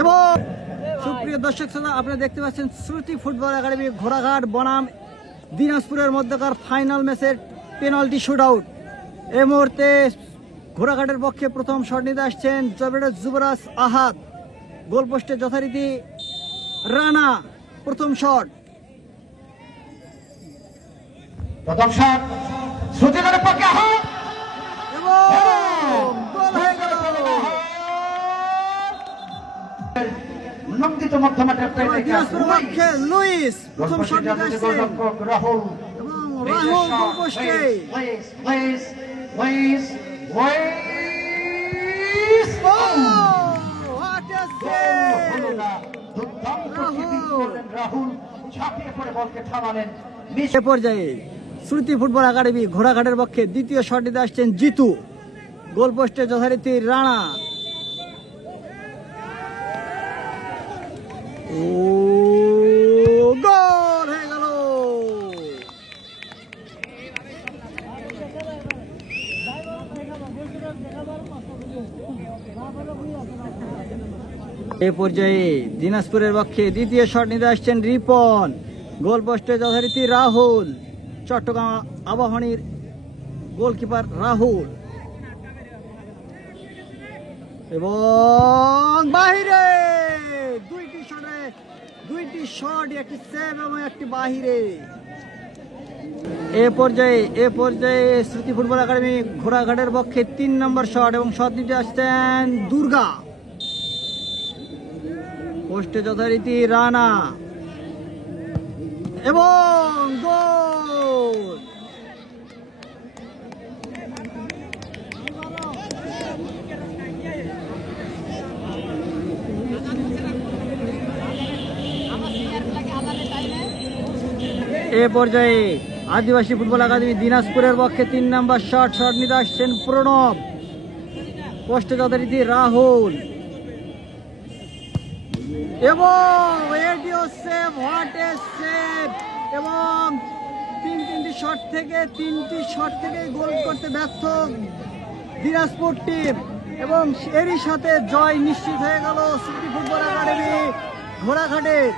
এবং সুপ্রিয় দর্শক শ্রোতা, আপনারা দেখতে পাচ্ছেন শ্রুতি ফুটবল একাডেমি ঘোড়াঘাট বনাম দিনাজপুরের মধ্যকার ফাইনাল ম্যাচের পেনাল্টি শুট আউট। এই মুহূর্তে ঘোড়াঘাটের পক্ষে প্রথম শট নিতে আসছেন যুবরাজ আহাদ। গোলপোস্টে যথারীতি রানা প্রথম শট। শ্রুতিদের পক্ষে আহাদ এবং গোল হয়ে গেল। নন্দিত মধ্যমাঠের দিনাজপুরের পক্ষে লুইস প্রথম শট নিতে আসছেন রাহুল এবং রাহুল গোলপোস্টে। রাহুল ঝাঁপিয়ে পড়ে বলকে থামালেন। এ পর্যায়ে শ্রুতি ফুটবল একাডেমি ঘোড়াঘাটের পক্ষে দ্বিতীয় শট নিতে আসছেন জিতু। গোলপোস্টে যথারীতি রানা। ও গোল হয়ে গেল। এ পর্যায়ে দিনাজপুরের পক্ষে দ্বিতীয় শট নিতে আসছেন রিপন। গোলপোস্টে যথারীতি রাহুল। চট্টগ্রাম আবাহনীর গোলকিপার রাহুল এবং বাহিরে দুইটি শট, একটি সেভ এবং একটি বাহিরে। এ পর্যায়ে শ্রুতি ফুটবল একাডেমি ঘোড়াঘাটের পক্ষে 3 নম্বর শট এবং শট নিতে আসছেন দুর্গা। পোস্টে যথারীতি রানা এবং গোল। এ পর্যায়ে আদিবাসী ফুটবল একাডেমি দিনাজপুরের পক্ষে 3 নম্বর শট নিতে আসছেন প্রণব। পোস্টে যথারীতি রাহুল এবং এটিও সেভ, হোয়াট এ সেভ। এবং তিনটি শট থেকে গোল করতে ব্যর্থ দিনাজপুর টিম এবং এরই সাথে জয় নিশ্চিত হয়ে গেল শ্রুতি ফুটবল একাডেমি ঘোড়াঘাটের।